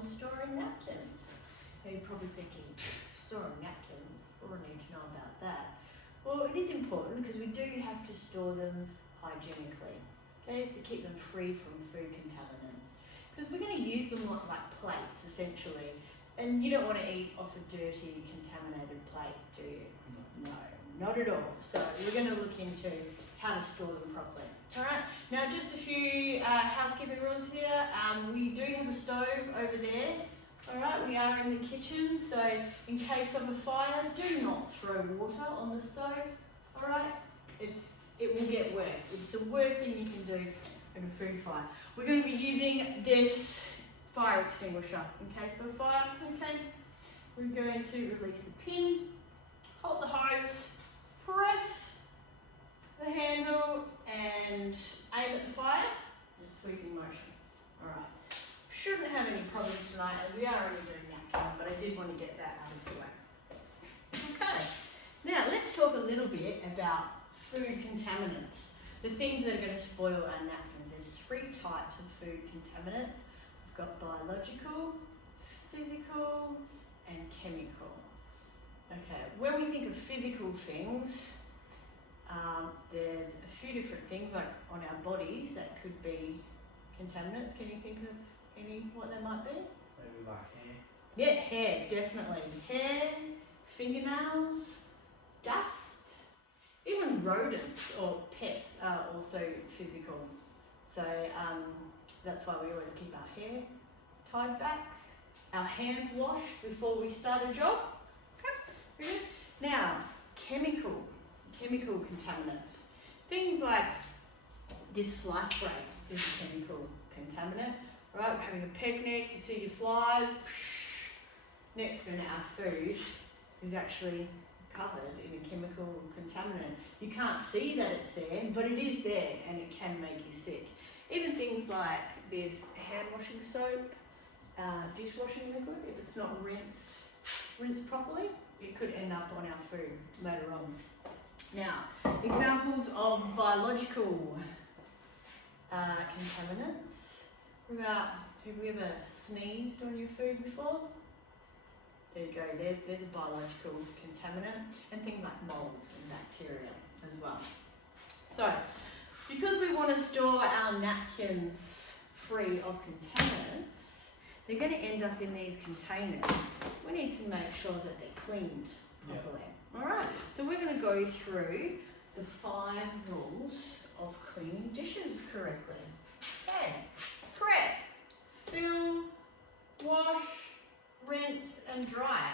on storing napkins. Now you're probably thinking, storing napkins, what do I need to know about that? Well, it is important because we do have to store them hygienically, okay, to keep them free from food contaminants. Because we're going to use them like plates, essentially, and you don't want to eat off a dirty, contaminated plate, do you? No, not at all. So we're going to look into how to store them properly. All right, now just a few housekeeping rules here. We do have a stove over there. All right, we are in the kitchen, so in case of a fire, do not throw water on the stove. All right, it will get worse. It's the worst thing you can do in a food fire. We're going to be using this fire extinguisher in case of a fire. Okay, we're going to release the pin, hold the hose, press the handle, and aim at the fire in a sweeping motion. All right. Shouldn't have any problems tonight as we are only doing napkins, but I did want to get that out of the way. Okay, now let's talk a little bit about food contaminants. The things that are going to spoil our napkins. There's 3 types of food contaminants. We've got biological, physical, and chemical. Okay, when we think of physical things, there's a few different things like on our bodies that could be contaminants. Can you think of what they might be? Maybe like hair. Yeah, hair, definitely. Hair, fingernails, dust, even rodents or pets are also physical. So that's why we always keep our hair tied back, our hands washed before we start a job. Okay, good. Now, chemical contaminants. Things like this fly spray is a chemical contaminant. Right, we're having a picnic, you see your flies. Next thing, our food is actually covered in a chemical contaminant. You can't see that it's there, but it is there and it can make you sick. Even things like this hand washing soap, dishwashing liquid, if it's not rinsed properly, it could end up on our food later on. Now, examples of biological contaminants. Have you ever sneezed on your food before? There you go, there's a biological contaminant, and things like mold and bacteria as well. So, because we want to store our napkins free of contaminants, they're going to end up in these containers. We need to make sure that they're cleaned properly. Yep. Alright, so we're going to go through the 5 rules of cleaning dishes correctly. Okay, prep, fill, wash, rinse and dry.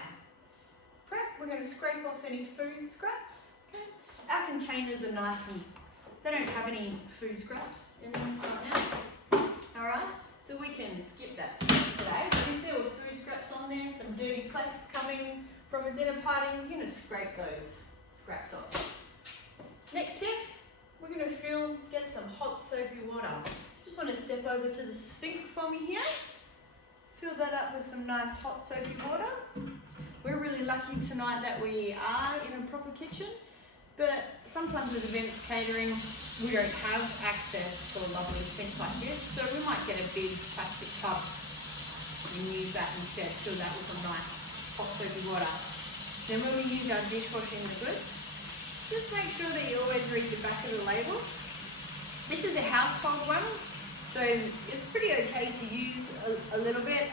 Prep, we're going to scrape off any food scraps. Okay. Our containers are nice and they don't have any food scraps in them right now. Alright, so we can skip that step today. But if there were food scraps on there, some dirty plates coming from a dinner party, we're going to scrape those scraps off. Next step, we're going to get some hot soapy water. Just want to step over to the sink for me here. Fill that up with some nice hot soapy water. We're really lucky tonight that we are in a proper kitchen, but sometimes with events catering, we don't have access to a lovely sink like this, so we might get a big plastic tub and use that instead. Fill that with some nice hot soapy water. Then when we use our dishwashing liquid, just make sure that you always read the back of the label. This is a household one, so it's pretty okay to use a little bit,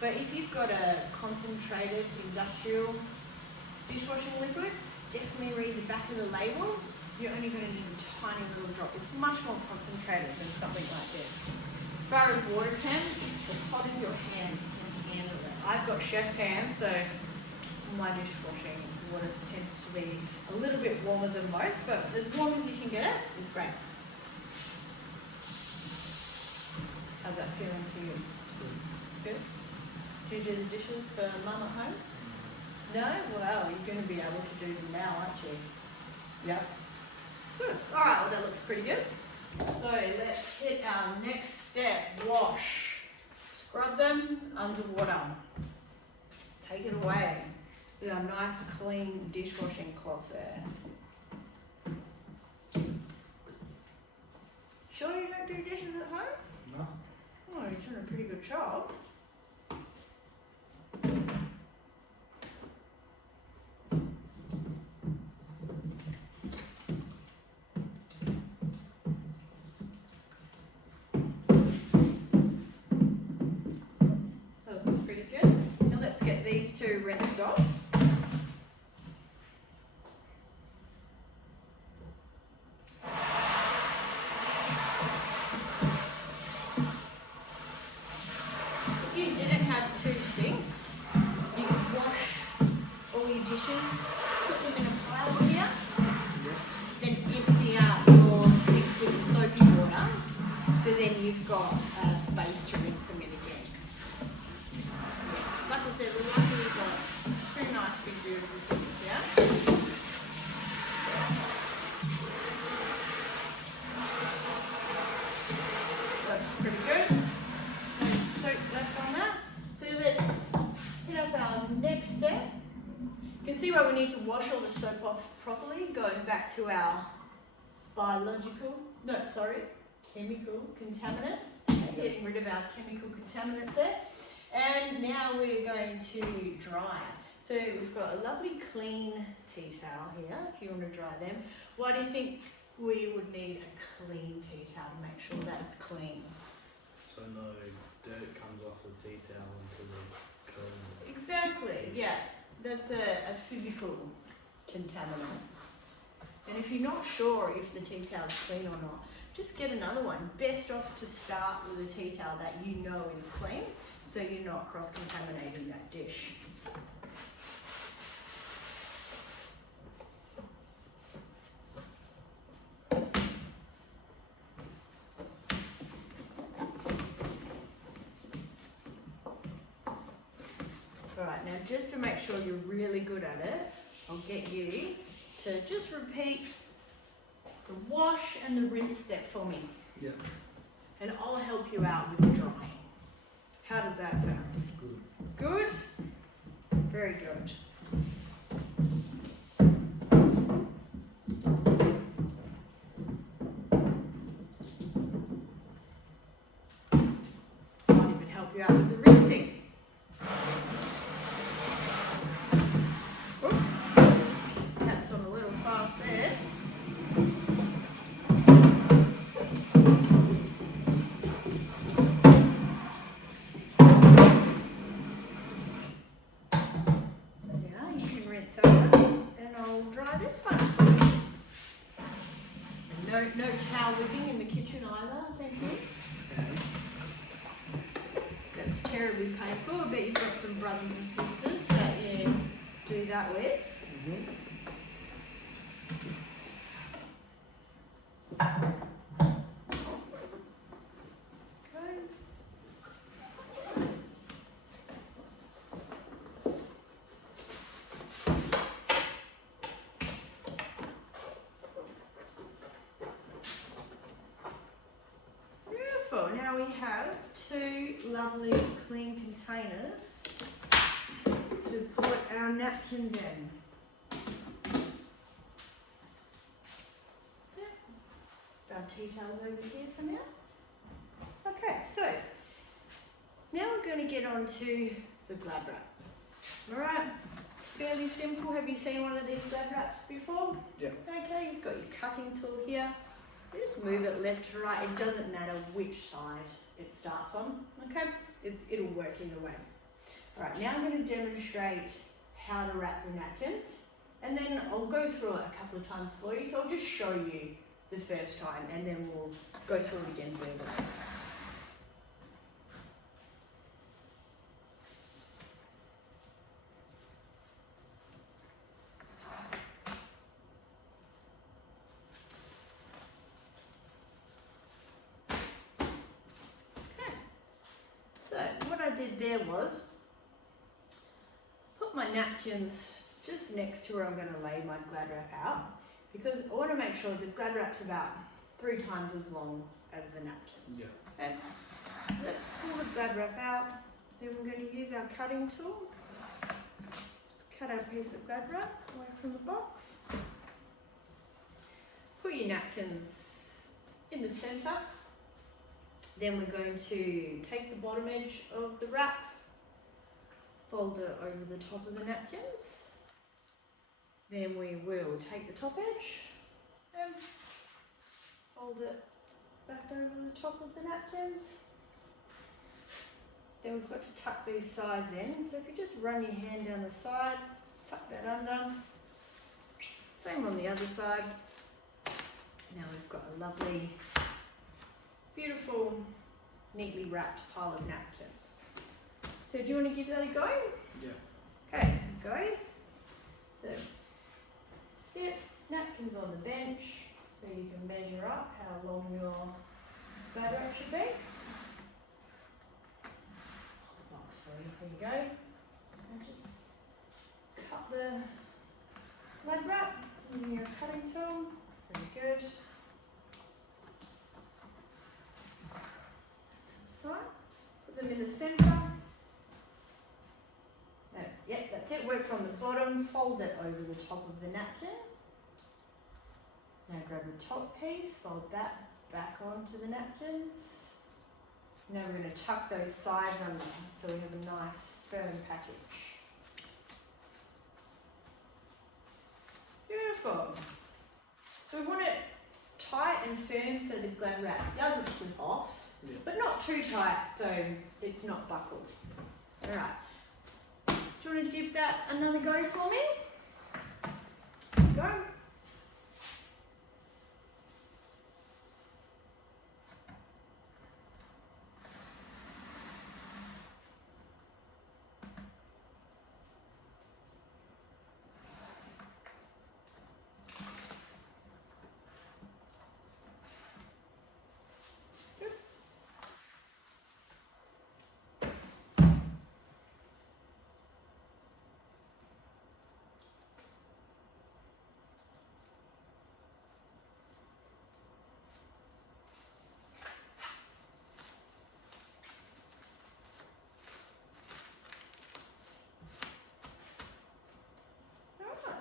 but if you've got a concentrated industrial dishwashing liquid, definitely read the back of the label. You're only going to need a tiny little drop. It's much more concentrated than something like this. As far as water temps, as hot as your hands can handle it. I've got chef's hands, so my dishwashing water tends to be a little bit warmer than most, but as warm as you can get it is great. How's that feeling for you? Good? Do you do the dishes for mum at home? No? Well, you're going to be able to do them now, aren't you? Yep. Good. Alright, well that looks pretty good. So let's hit our next step, wash. Scrub them underwater. Take it away with our nice clean dishwashing cloth there. Sure you don't do dishes at home? No. Oh, you're doing a pretty good job. these two rinsed off. If you didn't have two sinks, you could wash all your dishes, put them in a pile here, then empty out your sink with the soapy water, so then you've got space to rinse them in again. Yeah. Like I said, we're lucky we've got two nice big beautiful sinks here. That's pretty good. No soap left on that. So let's hit up our next step. You can see where we need to wash all the soap off properly, going back to our chemical contaminant. Okay, getting rid of our chemical contaminants there. And now we're going to dry it. So we've got a lovely clean tea towel here, if you want to dry them. Why do you think we would need a clean tea towel to make sure that it's clean? So no dirt comes off the tea towel into the curtain. Exactly, yeah. That's a physical contaminant. And if you're not sure if the tea towel's clean or not, just get another one. Best off to start with a tea towel that you know is clean, so you're not cross-contaminating that dish. Alright, now just to make sure you're really good at it, I'll get you to just repeat the wash and the rinse step for me. Yeah. And I'll help you out with the drying. How does that sound? Good. Good? Very good. Might even help you out with the rinsing. Taps on a little fast there. Yeah, you can rinse that one, and I'll dry this one. And no towel whipping in the kitchen either, thank you. That's terribly painful. I bet you've got some brothers and sisters that you do that with. Okay. Beautiful. Now we have two lovely clean containers to put our napkins in. Our tea towels over here for now. Okay, so now we're going to get on to the glad wrap. Alright, it's fairly simple. Have you seen one of these glad wraps before? Yeah. Okay, you've got your cutting tool here. You just move it left to right. It doesn't matter which side it starts on. Okay, it'll work either way. Alright, now I'm going to demonstrate how to wrap the napkins, and then I'll go through it a couple of times for you. So I'll just show you the first time, and then we'll go through it again further. Okay, so what I did there was put my napkins just next to where I'm going to lay my glad wrap out, because I want to make sure the glad wrap's about 3 times as long as the napkins. Yeah. Okay, so let's pull the glad wrap out. Then we're going to use our cutting tool. Just cut our piece of glad wrap away from the box. Put your napkins in the centre. Then we're going to take the bottom edge of the wrap, fold it over the top of the napkins. Then we will take the top edge and fold it back over the top of the napkins. then we've got to tuck these sides in. So if you just run your hand down the side, tuck that under. Same on the other side. Now we've got a lovely, beautiful, neatly wrapped pile of napkins. So do you want to give that a go? Yeah. Okay, go. So, yeah, napkins on the bench, so you can measure up how long your glad wrap should be. Oh, sorry, there you go. And just cut the glad wrap using your cutting tool. Very good. So, put them in the centre. Yep, that's it. Work from the bottom, fold it over the top of the napkin. Now grab the top piece, fold that back onto the napkins. Now we're going to tuck those sides under so we have a nice firm package. Beautiful. So we want it tight and firm so the glad wrap doesn't slip off, but not too tight so it's not buckled. Alright. Do you want to give that another go for me? Go.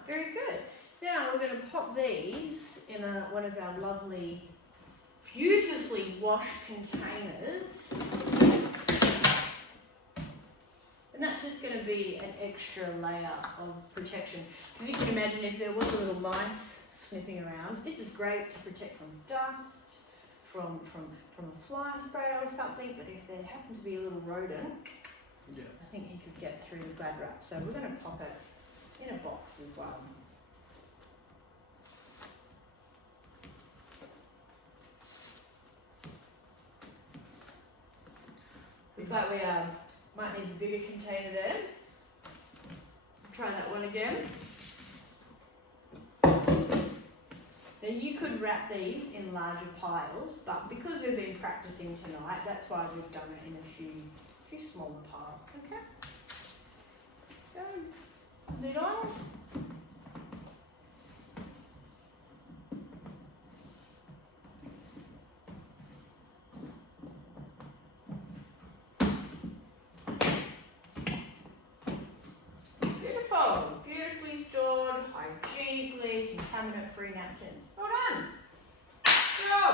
Very good. Now we're going to pop these in one of our lovely, beautifully washed containers. And that's just going to be an extra layer of protection. Because you can imagine if there was a little mice sniffing around, this is great to protect from dust, from a fly spray or something, but if there happened to be a little rodent, I think he could get through the glad wrap. So we're going to pop it in a box as well. Looks like we might need a bigger container there. Try that one again. Now you could wrap these in larger piles, but because we've been practicing tonight, that's why we've done it in a few smaller piles. Okay. Go. Lid on. Beautiful. Beautifully stored, hygienically, contaminant-free napkins. Well done.